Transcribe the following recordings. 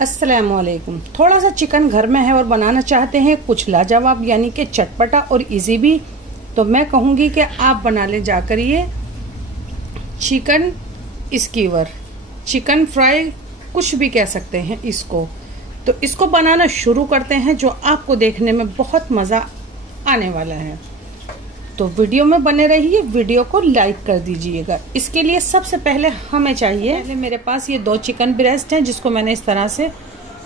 अस्सलामुअलैकुम। थोड़ा सा चिकन घर में है और बनाना चाहते हैं कुछ लाजवाब यानी कि चटपटा और इजी भी, तो मैं कहूँगी कि आप बना ले जाकर ये चिकन स्कीवर, चिकन फ्राई, कुछ भी कह सकते हैं इसको। तो इसको बनाना शुरू करते हैं, जो आपको देखने में बहुत मज़ा आने वाला है। तो वीडियो में बने रहिए, वीडियो को लाइक कर दीजिएगा। इसके लिए सबसे पहले हमें चाहिए, मेरे पास ये 2 चिकन ब्रेस्ट हैं जिसको मैंने इस तरह से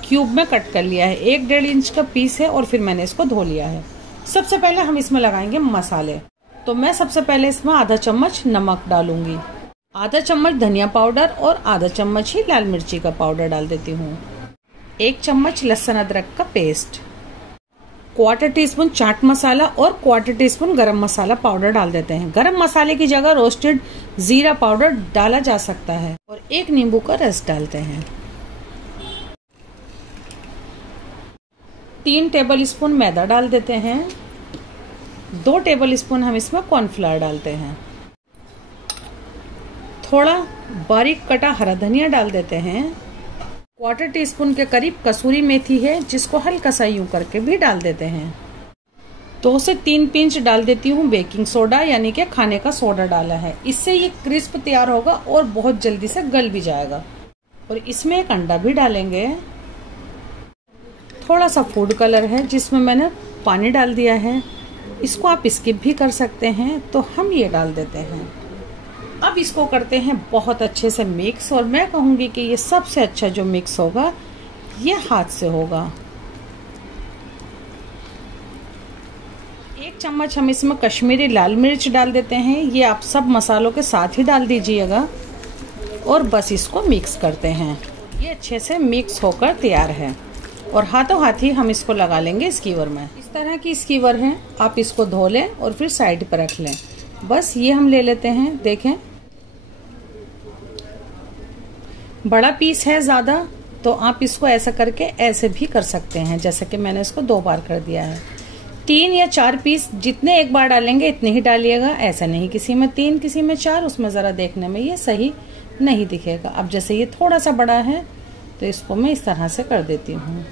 क्यूब में कट कर लिया है। 1-1.5 इंच का पीस है और फिर मैंने इसको धो लिया है। सबसे पहले हम इसमें लगाएंगे मसाले। तो मैं सबसे पहले इसमें आधा चम्मच नमक डालूंगी, आधा चम्मच धनिया पाउडर और आधा चम्मच ही लाल मिर्ची का पाउडर डाल देती हूँ। 1 चम्मच लहसुन अदरक का पेस्ट, 1/4 टीस्पून चाट मसाला और 1/4 टीस्पून गरम मसाला पाउडर डाल देते हैं। गरम मसाले की जगह रोस्टेड जीरा पाउडर डाला जा सकता है। और 1 नींबू का रस डालते हैं। 3 टेबलस्पून मैदा डाल देते हैं। 2 टेबलस्पून हम इसमें कॉर्नफ्लावर डालते हैं। थोड़ा बारीक कटा हरा धनिया डाल देते हैं। 1/4 टीस्पून के करीब कसूरी मेथी है जिसको हल्का सा यूं करके भी डाल देते हैं। 2 से 3 पिंच डाल देती हूँ बेकिंग सोडा यानी कि खाने का सोडा डाला है। इससे ये क्रिस्प तैयार होगा और बहुत जल्दी से गल भी जाएगा। और इसमें 1 अंडा भी डालेंगे। थोड़ा सा फूड कलर है जिसमें मैंने पानी डाल दिया है, इसको आप स्किप भी कर सकते हैं। तो हम ये डाल देते हैं। अब इसको करते हैं बहुत अच्छे से मिक्स। और मैं कहूँगी कि ये सबसे अच्छा जो मिक्स होगा ये हाथ से होगा। 1 चम्मच हम इसमें कश्मीरी लाल मिर्च डाल देते हैं। ये आप सब मसालों के साथ ही डाल दीजिएगा और बस इसको मिक्स करते हैं। ये अच्छे से मिक्स होकर तैयार है। और हाथों हाथ ही हम इसको लगा लेंगे स्कीवर में। इस तरह की स्कीवर है, आप इसको धो लें और फिर साइड पर रख लें। बस ये हम ले लेते हैं। देखें बड़ा पीस है ज़्यादा, तो आप इसको ऐसा करके ऐसे भी कर सकते हैं, जैसे कि मैंने इसको 2 बार कर दिया है। 3 या 4 पीस जितने एक बार डालेंगे इतने ही डालिएगा, ऐसा नहीं किसी में 3 किसी में 4, उसमें ज़रा देखने में ये सही नहीं दिखेगा। अब जैसे ये थोड़ा सा बड़ा है तो इसको मैं इस तरह से कर देती हूँ।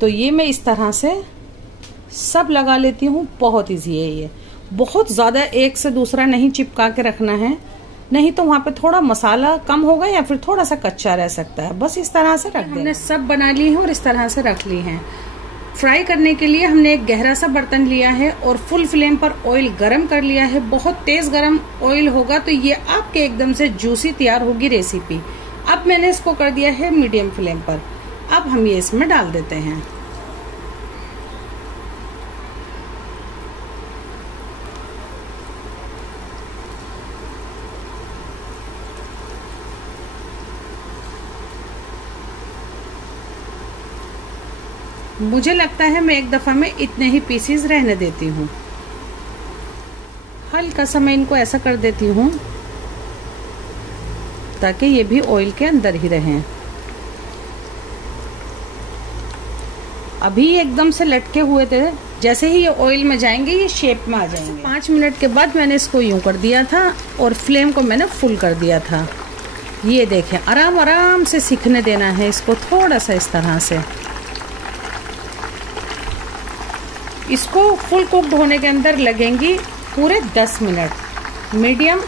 तो ये मैं इस तरह से सब लगा लेती हूँ। बहुत इजी है ये, बहुत ज़्यादा एक से दूसरा नहीं चिपका के रखना है, नहीं तो वहाँ पे थोड़ा मसाला कम होगा या फिर थोड़ा सा कच्चा रह सकता है। बस इस तरह से रख देना। हमने सब बना ली है और इस तरह से रख ली हैं। फ्राई करने के लिए हमने एक गहरा सा बर्तन लिया है और फुल फ्लेम पर ऑयल गरम कर लिया है। बहुत तेज गरम ऑयल होगा तो ये आपके एकदम से जूसी तैयार होगी रेसिपी। अब मैंने इसको कर दिया है मीडियम फ्लेम पर। अब हम ये इसमें डाल देते हैं। मुझे लगता है मैं एक दफा में इतने ही पीसीज रहने देती हूँ। हल्का सा मैं इनको ऐसा कर देती हूँ ताकि ये भी ऑयल के अंदर ही रहें। अभी एकदम से लटके हुए थे, जैसे ही ये ऑयल में जाएंगे ये शेप में आ जाएंगे। 5 मिनट के बाद मैंने इसको यूं कर दिया था और फ्लेम को मैंने फुल कर दिया था। ये देखें, आराम आराम से सीखने देना है इसको, थोड़ा सा इस तरह से। इसको फुल कुक्ड होने के अंदर लगेंगी पूरे 10 minute, medium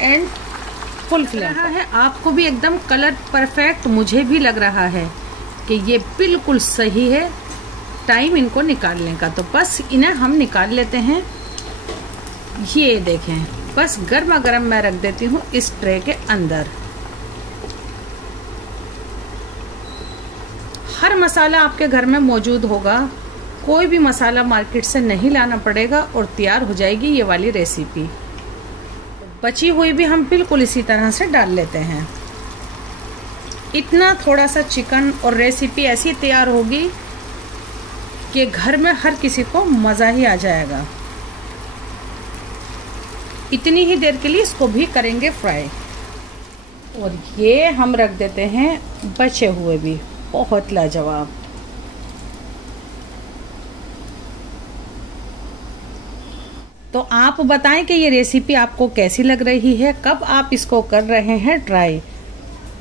and full flame है। आपको भी एकदम कलर परफेक्ट मुझे भी लग रहा है कि ये बिल्कुल सही है टाइम इनको निकालने का। तो बस इन्हें हम निकाल लेते हैं। ये देखें, बस गर्मा गर्म मैं रख देती हूँ इस ट्रे के अंदर। हर मसाला आपके घर में मौजूद होगा, कोई भी मसाला मार्केट से नहीं लाना पड़ेगा और तैयार हो जाएगी ये वाली रेसिपी। बची हुई भी हम बिल्कुल इसी तरह से डाल लेते हैं। इतना थोड़ा सा चिकन और रेसिपी ऐसी तैयार होगी कि घर में हर किसी को मज़ा ही आ जाएगा। इतनी ही देर के लिए इसको भी करेंगे फ्राई। और ये हम रख देते हैं बचे हुए भी, बहुत लाजवाब। तो आप बताएं कि ये रेसिपी आपको कैसी लग रही है, कब आप इसको कर रहे हैं ट्राई।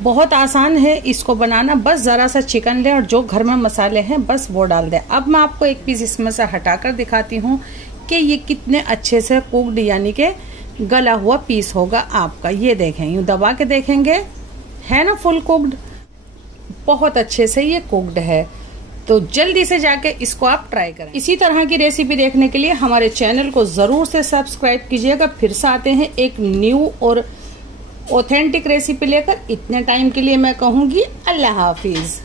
बहुत आसान है इसको बनाना, बस जरा सा चिकन ले और जो घर में मसाले हैं बस वो डाल दे। अब मैं आपको एक पीस इसमें से हटाकर दिखाती हूँ कि ये कितने अच्छे से कुक्ड यानी कि गला हुआ पीस होगा आपका। ये देखें, यूं दबा के देखेंगे, है ना फुल कुक्ड, बहुत अच्छे से ये कुक्ड है। तो जल्दी से जाके इसको आप ट्राई करें। इसी तरह की रेसिपी देखने के लिए हमारे चैनल को जरूर से सब्सक्राइब कीजिएगा। फिर से आते हैं एक न्यू और ऑथेंटिक रेसिपी लेकर। इतने टाइम के लिए मैं कहूंगी अल्लाह हाफिज।